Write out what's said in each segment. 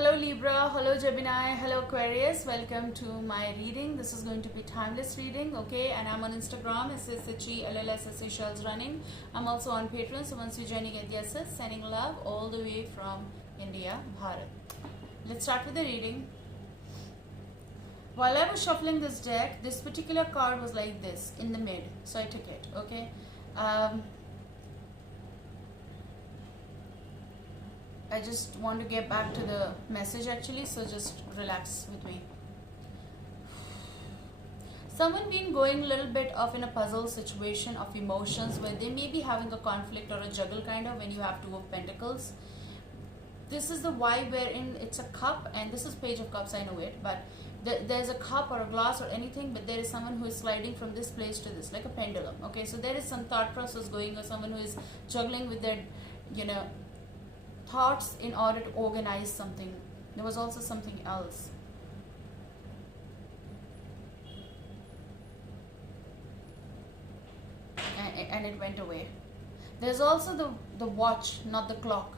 Hello Libra, hello Gemini, hello Aquarius. Welcome to my reading. This is going to be timeless reading, okay? And I'm on Instagram, SSHELLSSHLs running. I'm also on Patreon, so once you're joining at the SS, sending love all the way from India, Bharat. Let's start with the reading. While I was shuffling this deck, this particular card was like this in the mid, so I took it, okay? I just want to get back to the message actually, so just relax with me. Someone been going a little bit of in a puzzle situation of emotions where they may be having a conflict or a juggle kind of when you have Two of Pentacles. This is the vibe wherein it's a cup, and this is Page of Cups, I know it, but there's a cup or a glass or anything, but there is someone who is sliding from this place to this, like a pendulum, okay? So there is some thought process going, or someone who is juggling with their, thoughts in order to organize something. There was also something else. And it went away. There's also the watch, not the clock.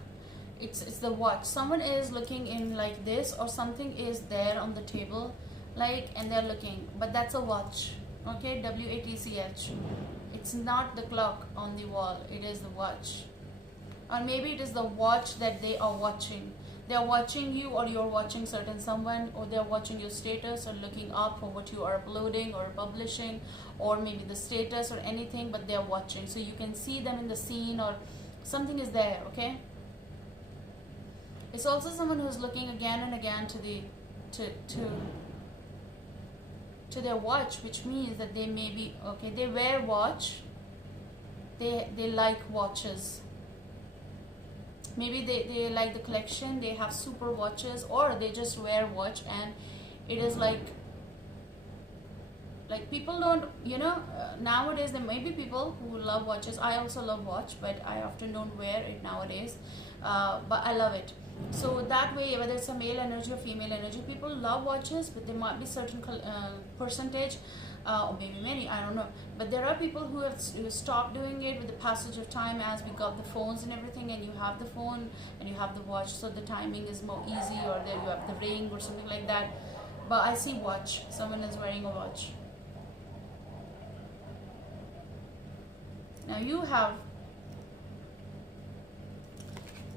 It's the watch. Someone is looking in like this, or something is there on the table, like, and they're looking, but that's a watch, okay? WATCH. It's not the clock on the wall, it is the watch. Or maybe it is the watch that they are watching. They are watching you, or you're watching certain someone, or they're watching your status or looking up for what you are uploading or publishing, or maybe the status or anything, but they're watching. So you can see them in the scene, or something is there, okay? It's also someone who's looking again and again to the to their watch, which means that they may be, okay, they wear watch, they like watches. Maybe they like the collection, they have super watches, or they just wear watch, and it is like people don't, nowadays there may be people who love watches. I also love watch, but I often don't wear it nowadays, but I love it. So that way, whether it's a male energy or female energy, people love watches, but there might be certain percentage, or maybe many, I don't know, but there are people who have stopped doing it with the passage of time, as we got the phones and everything, and you have the phone and you have the watch, so the timing is more easy, or there you have the ring or something like that. But I see watch, someone is wearing a watch. Now you have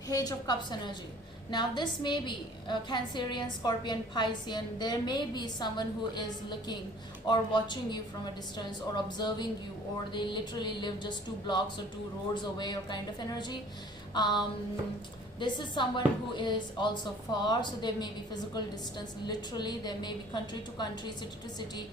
Page of Cups energy. Now this may be Cancerian, Scorpion, Piscean. There may be someone who is looking or watching you from a distance, or observing you, or they literally live just 2 blocks or 2 roads away, or kind of energy. This is someone who is also far, so there may be physical distance, literally. There may be country to country, city to city.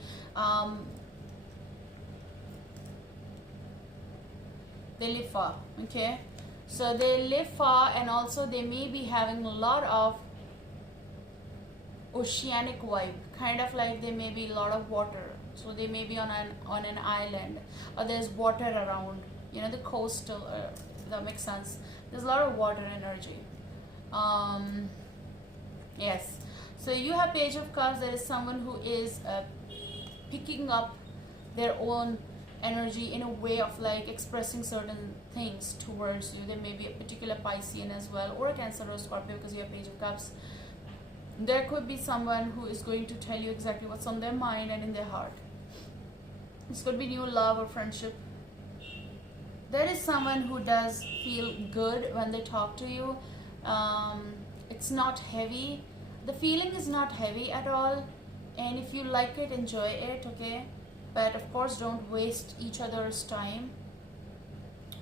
They live far, okay? So they live far, and also they may be having a lot of oceanic vibe, kind of like there may be a lot of water. So they may be on an island, or there's water around, the coastal, that makes sense. There's a lot of water energy. Yes. So you have Page of Cups. There is someone who is picking up their own energy in a way of like expressing certain things towards you. There may be a particular Piscean as well, or a Cancer or Scorpio, because you have Page of Cups. There could be someone who is going to tell you exactly what's on their mind and in their heart. This could be new love or friendship. There is someone who does feel good when they talk to you. It's not heavy. The feeling is not heavy at all, and if you like it, enjoy it, okay? But of course, don't waste each other's time.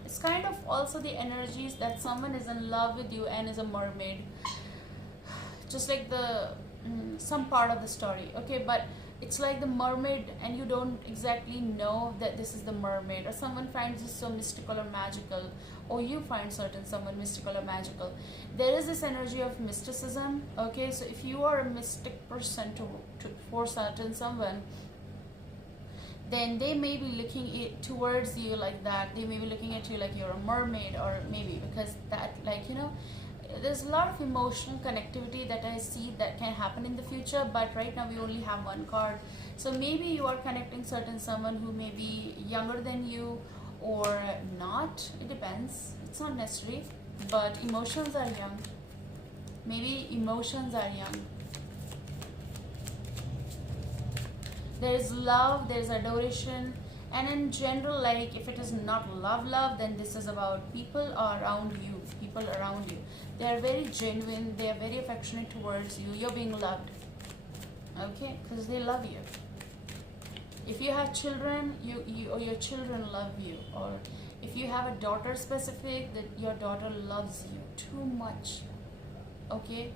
It's kind of also the energies that someone is in love with you and is a mermaid, just like the some part of the story, okay? But it's like the mermaid, and you don't exactly know that this is the mermaid, or someone finds this so mystical or magical, or you find certain someone mystical or magical. There is this energy of mysticism, okay? So if you are a mystic person for certain someone, then they may be looking towards you like that. They may be looking at you like you're a mermaid, or maybe because that, there's a lot of emotional connectivity that I see that can happen in the future, but right now we only have one card. So maybe you are connecting certain someone who may be younger than you, or not. It depends. It's not necessary, but emotions are young. Maybe emotions are young. There is love, there is adoration, and in general, like if it is not love, then this is about people around you. People around you. They are very genuine. They are very affectionate towards you. You're being loved. Okay, because they love you. If you have children, you or your children love you. Or if you have a daughter specific, that your daughter loves you too much. Okay.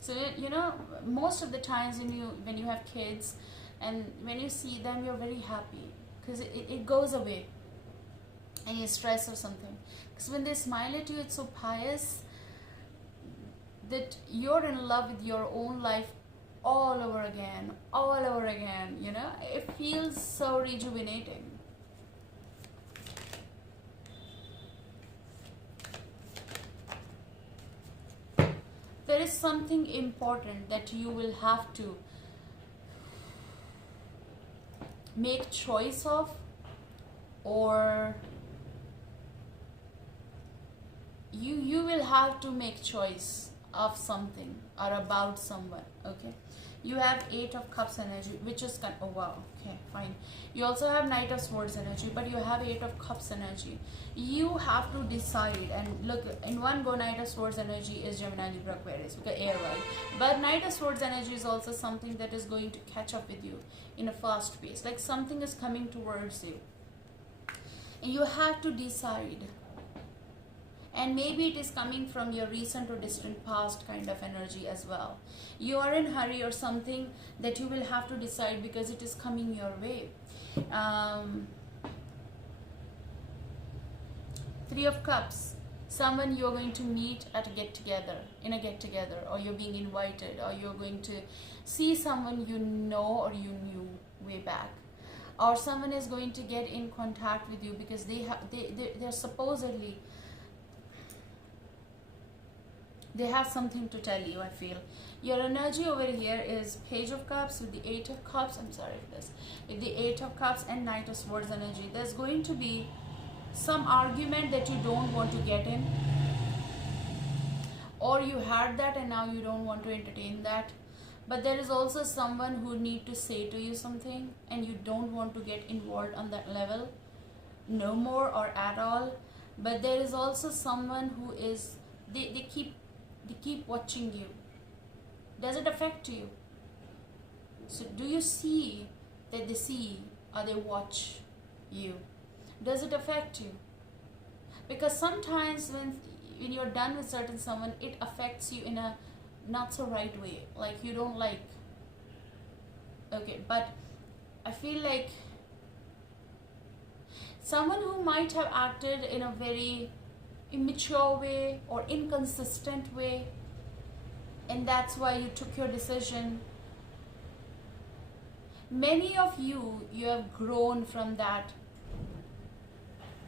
So you know, most of the times when you have kids, and when you see them, you're very happy because it goes away, any stress or something. Because when they smile at you, it's so pious that you're in love with your own life all over again. You know, it feels so rejuvenating. There is something important that you will have to make choice of, or you will have to make choice of something or about someone. Okay, you have 8 of Cups energy, which is kind of, oh wow, okay, fine. You also have Knight of Swords energy, but you have 8 of Cups energy. You have to decide, and look, in one go, Knight of Swords energy is Gemini, Libra, Aquarius, okay, air, right? But Knight of Swords energy is also something that is going to catch up with you in a fast pace, like something is coming towards you, and you have to decide. And maybe it is coming from your recent or distant past kind of energy as well. You are in hurry or something that you will have to decide because it is coming your way. 3 of Cups. Someone you're going to meet at a get-together, in a get-together, or you're being invited, or you're going to see someone you know or you knew way back. Or someone is going to get in contact with you because they're supposedly, they have something to tell you, I feel. Your energy over here is Page of Cups with the 8 of Cups. I'm sorry for this. With the 8 of Cups and Knight of Swords energy. There's going to be some argument that you don't want to get in. Or you had that and now you don't want to entertain that. But there is also someone who need to say to you something and you don't want to get involved on that level. No more or at all. But there is also someone who is, they keep watching you. Does it affect you? So do you see that they see or they watch you? Does it affect you? Because sometimes when you're done with certain someone, it affects you in a not so right way, like you don't like. Okay, but I feel like someone who might have acted in a very immature way or inconsistent way, and that's why you took your decision. Many of you have grown from that,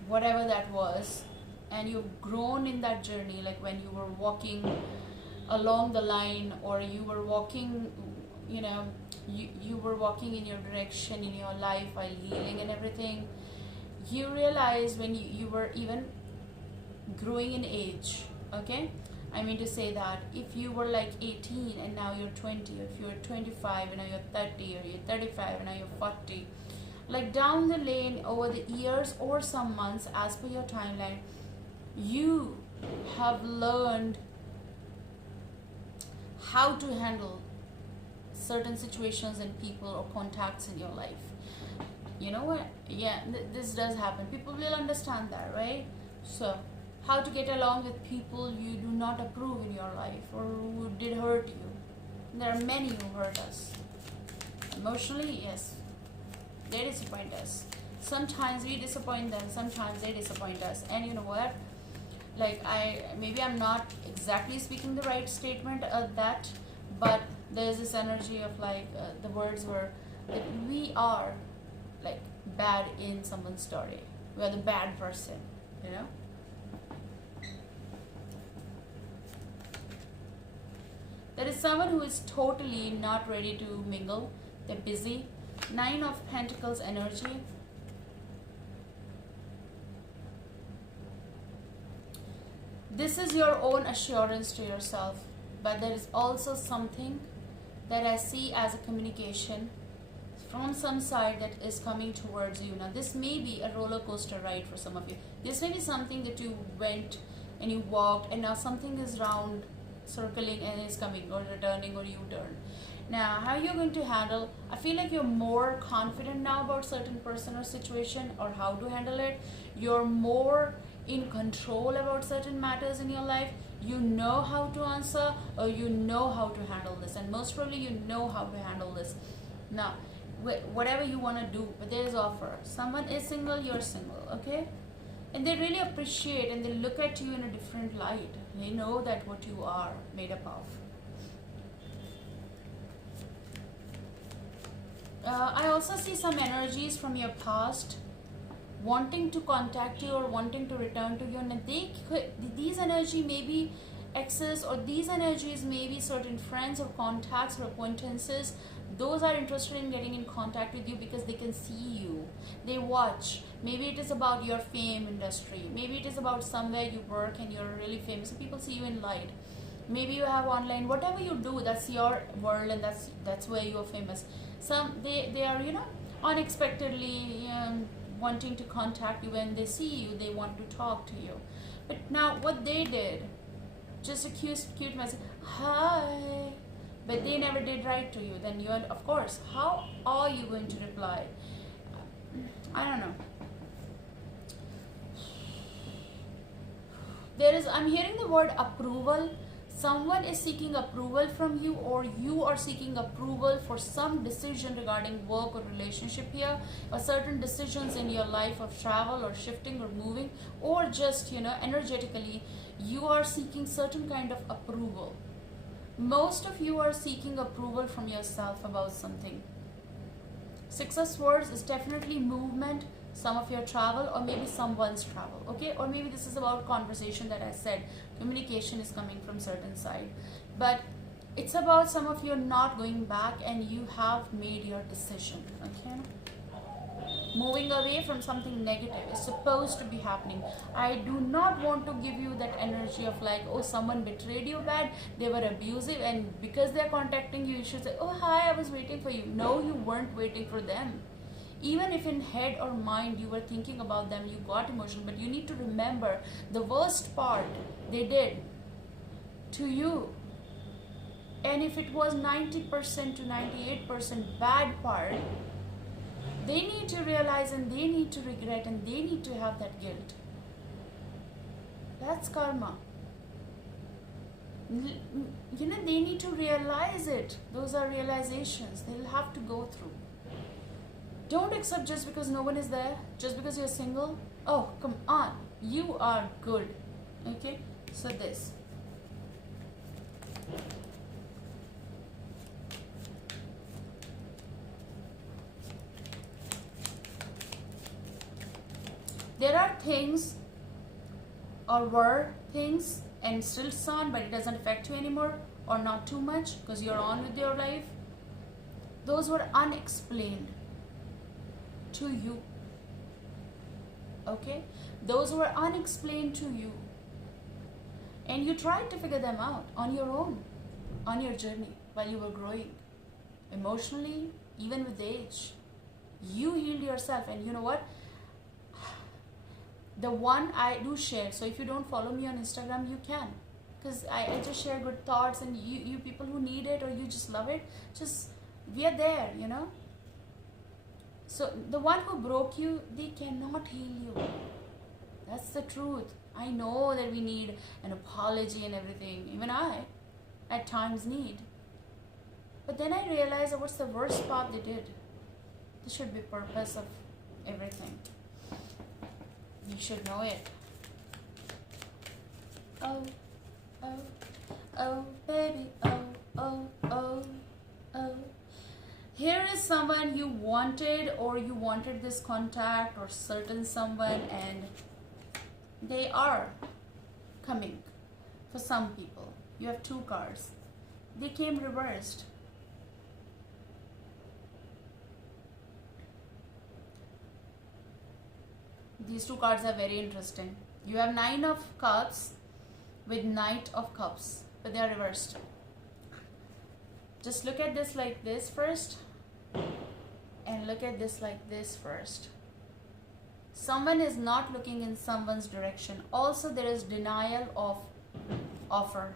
whatever that was, and you've grown in that journey, like when you were walking along the line, or you were walking, you know, you were walking in your direction in your life while healing and everything. You realize when you were even growing in age, okay, I mean to say that if you were like 18 and now you're 20, or if you're 25 and now you're 30, or you're 35 and now you're 40, like down the lane over the years or some months as per your timeline, you have learned how to handle certain situations and people or contacts in your life. You know what? Yeah, this does happen. People will understand that, right? So how to get along with people you do not approve in your life or who did hurt you. There are many who hurt us. Emotionally, yes. They disappoint us. Sometimes we disappoint them, sometimes they disappoint us. And you know what? Like maybe I'm not exactly speaking the right statement of that, but there's this energy of like the words were that we are like bad in someone's story. We are the bad person, you know? There is someone who is totally not ready to mingle. They're busy. Nine of Pentacles energy. This is your own assurance to yourself, but there is also something that I see as a communication from some side that is coming towards you. Now this may be a roller coaster ride for some of you. This may be something that you went and you walked, and now something is round, circling, and is coming or returning, or U-turn. Now how you're going to handle, I feel like you're more confident now about certain person or situation, or how to handle it. You're more in control about certain matters in your life. You know how to answer, or you know how to handle this, and most probably you know how to handle this. Now whatever you want to do, but there is offer. Someone is single, you're single, okay? And they really appreciate and they look at you in a different light. They know that what you are made up of. I also see some energies from your past wanting to contact you or wanting to return to you, and these energy may be exes, or these energies may be certain friends or contacts or acquaintances. Those are interested in getting in contact with you because they can see you, they watch. Maybe it is about your fame industry, maybe it is about somewhere you work and you're really famous and people see you in light. Maybe you have online, whatever you do, that's your world, and that's where you're famous. They are, you know, unexpectedly wanting to contact you. When they see you, they want to talk to you. But now what they did, just a cute message, hi, but they never did write to you. Then you're, of course, how are you going to reply? I don't know. I'm hearing the word approval. Someone is seeking approval from you, or you are seeking approval for some decision regarding work or relationship here, or certain decisions in your life of travel or shifting or moving, or just, you know, energetically, you are seeking certain kind of approval. Most of you are seeking approval from yourself about something. Six of Swords is definitely movement, some of your travel, or maybe someone's travel, okay? Or maybe this is about conversation that I said. Communication is coming from certain side. But it's about some of you not going back and you have made your decision, okay? Moving away from something negative is supposed to be happening. I do not want to give you that energy of like, oh, someone betrayed you bad, they were abusive, and because they're contacting you, you should say, oh, hi, I was waiting for you. No, you weren't waiting for them. Even if in head or mind you were thinking about them, you got emotional, but you need to remember the worst part they did to you. And if it was 90% to 98% bad part, they need to realize and they need to regret and they need to have that guilt. That's karma. You know, they need to realize it. Those are realizations they'll have to go through. Don't accept just because no one is there, just because you're single. Oh, come on. You are good. Okay? So this. There are things, or were things, and still some, but it doesn't affect you anymore, or not too much because you're on with your life. Those were unexplained to you. Okay? Those were unexplained to you. And you tried to figure them out on your own, on your journey while you were growing. Emotionally, even with age. You healed yourself, and you know what? The one I do share, so if you don't follow me on Instagram, you can, because I just share good thoughts, and you people who need it or you just love it, just we are there, you know. So the one who broke you, they cannot heal you. That's the truth. I know that we need an apology and everything, even I at times need, but then I realized what's the worst part they did. This should be purpose of everything. You should know it. Oh, oh, oh, baby, oh, oh, oh, oh. Here is someone you wanted, or you wanted this contact, or certain someone, and they are coming. For some people, you have two cards. They came reversed. these two cards are very interesting. You have Nine of Cups with Knight of Cups, but they are reversed. Just look at this like this first, and look at this like this first. Someone is not looking in someone's direction. Also, there is denial of offer.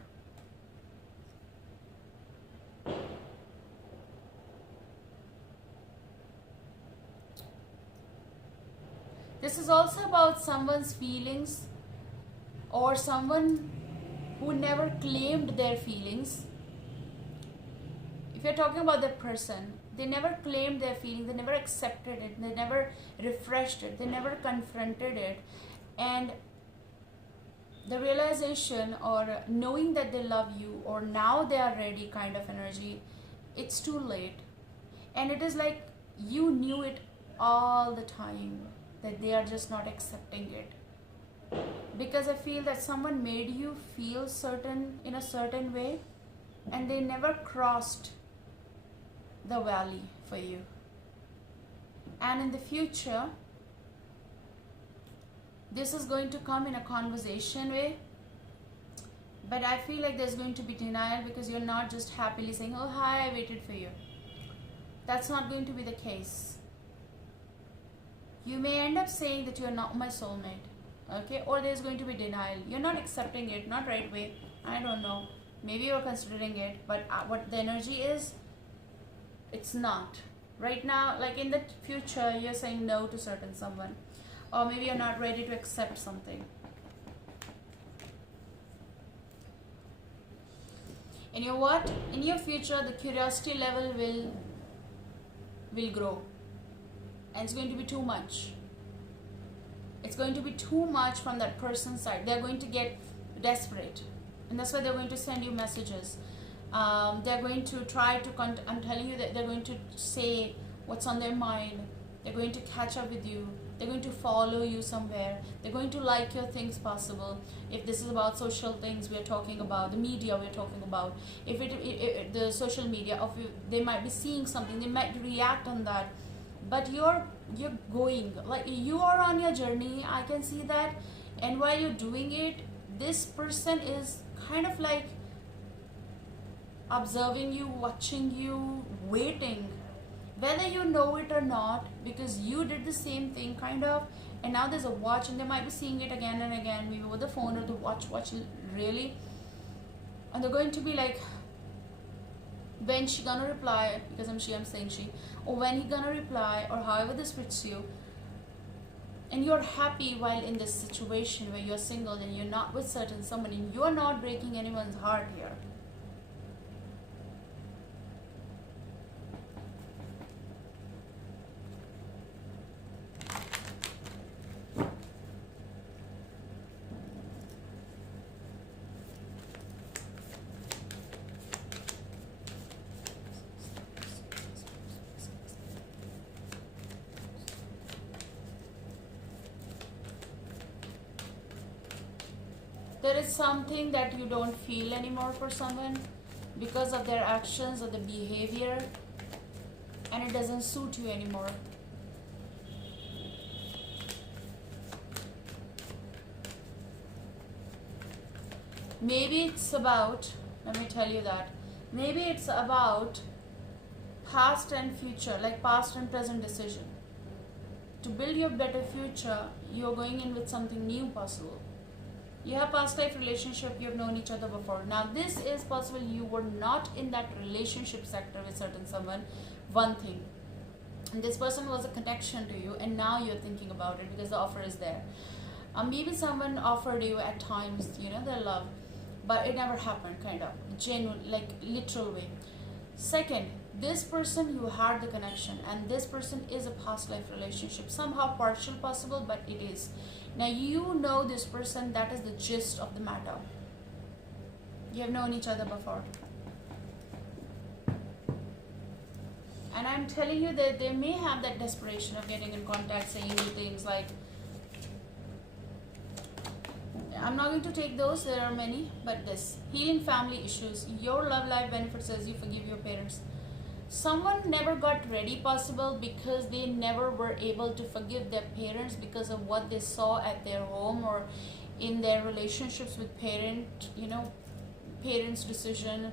This is also about someone's feelings, or someone who never claimed their feelings. If you're talking about that person, they never claimed their feelings, they never accepted it, they never refreshed it, they never confronted it. And the realization or knowing that they love you, or now they are ready kind of energy, it's too late. And it is like you knew it all the time, that they are just not accepting it. Because I feel that someone made you feel certain in a certain way, and they never crossed the valley for you. And in the future, this is going to come in a conversation way, but I feel like there's going to be denial, because you're not just happily saying, oh hi, I waited for you. That's not going to be the case. You may end up saying that you're not my soulmate, okay? Or there's going to be denial. You're not accepting it, not right way. I don't know. Maybe you're considering it, but what the energy is, it's not. Right now, like in the future, you're saying no to certain someone. Or maybe you're not ready to accept something. And you know what? In your future, the curiosity level will grow. And it's going to be too much. It's going to be too much from that person's side. They're going to get desperate. And that's why they're going to send you messages. They're going to try to, I'm telling you that they're going to say what's on their mind. They're going to catch up with you. They're going to follow you somewhere. They're going to like your things possible. If this is about social things we're talking about, the media we're talking about, if the social media, they might be seeing something, they might react on that. But you're going, like you are on your journey, I can see that. And while you're doing it, this person is kind of like observing you, watching you, waiting, whether you know it or not, because you did the same thing kind of. And now there's a watch, and they might be seeing it again and again, maybe with the phone or the watch really. And they're going to be like, when she gonna reply, because I'm saying she, or when he gonna reply, or however this fits you. And you're happy while in this situation where you're single and you're not with certain someone, and you're not breaking anyone's heart here. There is something that you don't feel anymore for someone because of their actions or the behavior, and it doesn't suit you anymore. Maybe it's about, let me tell you that, maybe it's about past and future, like past and present decision. To build your better future, you're going in with something new possible. You have past life relationship, you have known each other before. Now this is possible you were not in that relationship sector with certain someone, one thing. And this person was a connection to you, and now you're thinking about it because the offer is there. Maybe someone offered you at times, you know, their love, but it never happened, kind of. Genuine, like literal way. Second, this person, you had the connection, and this person is a past life relationship. Somehow partial possible, but it is. Now you know this person, that is the gist of the matter. You have known each other before. And I'm telling you that they may have that desperation of getting in contact, saying things like, I'm not going to take those, there are many, but this. Healing family issues. Your love life benefits as you forgive your parents. Someone never got ready, possible because they never were able to forgive their parents because of what they saw at their home or in their relationships with parents decision,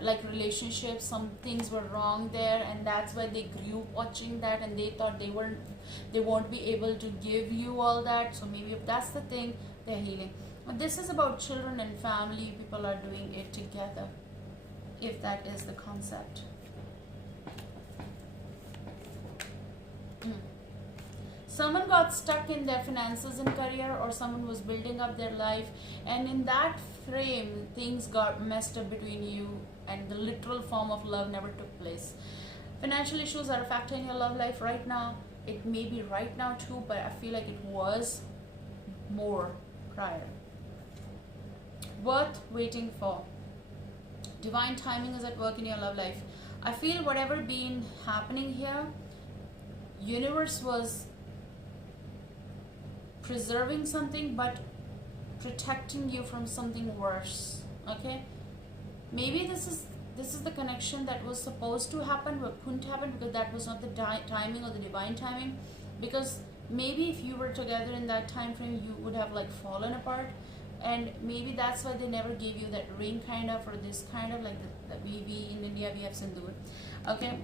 like relationships. Some things were wrong there, and that's why they grew watching that, and they thought they won't be able to give you all that. So maybe if that's the thing, they're healing. But this is about children and family. People are doing it together, if that is the concept. Someone got stuck in their finances and career, or someone was building up their life, and in that frame things got messed up between you, and the literal form of love never took place. Financial issues are a factor in your love life right now. It may be right now too, but I feel like it was more prior. Worth waiting for. Divine timing is at work in your love life. I feel whatever been happening here, universe was preserving something but protecting you from something worse. Okay, maybe this is the connection that was supposed to happen but couldn't happen because that was not the timing or the divine timing. Because maybe if you were together in that time frame, you would have like fallen apart, and maybe that's why they never gave you that ring kind of, or this kind of, like the we in India we have sindoor. Okay,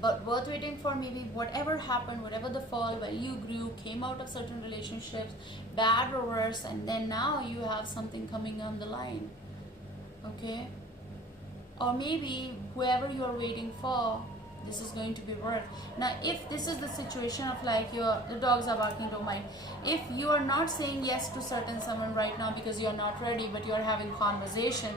but worth waiting for. Maybe whatever happened, whatever the fall, while you grew, came out of certain relationships, bad or worse, and then now you have something coming on the line. Okay, or maybe whoever you are waiting for, this is going to be worth. Now if this is the situation of like the dogs are barking, don't mind. If you are not saying yes to certain someone right now because you are not ready, but you are having conversation,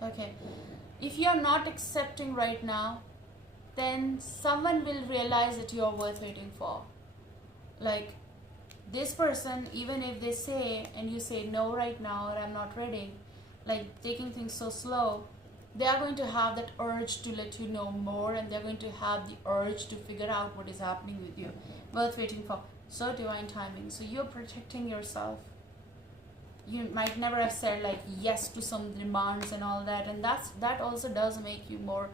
okay, if you are not accepting right now, then someone will realize that you are worth waiting for. Like this person, even if they say and you say no right now, or I'm not ready, like taking things so slow, they are going to have that urge to let you know more, and they're going to have the urge to figure out what is happening with you. Worth waiting for. So divine timing. So you're protecting yourself. You might never have said like yes to some demands and all that, and that also does make you more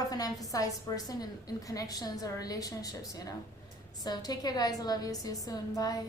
of an emphasized person in connections or relationships, So take care guys, I love you, see you soon, bye.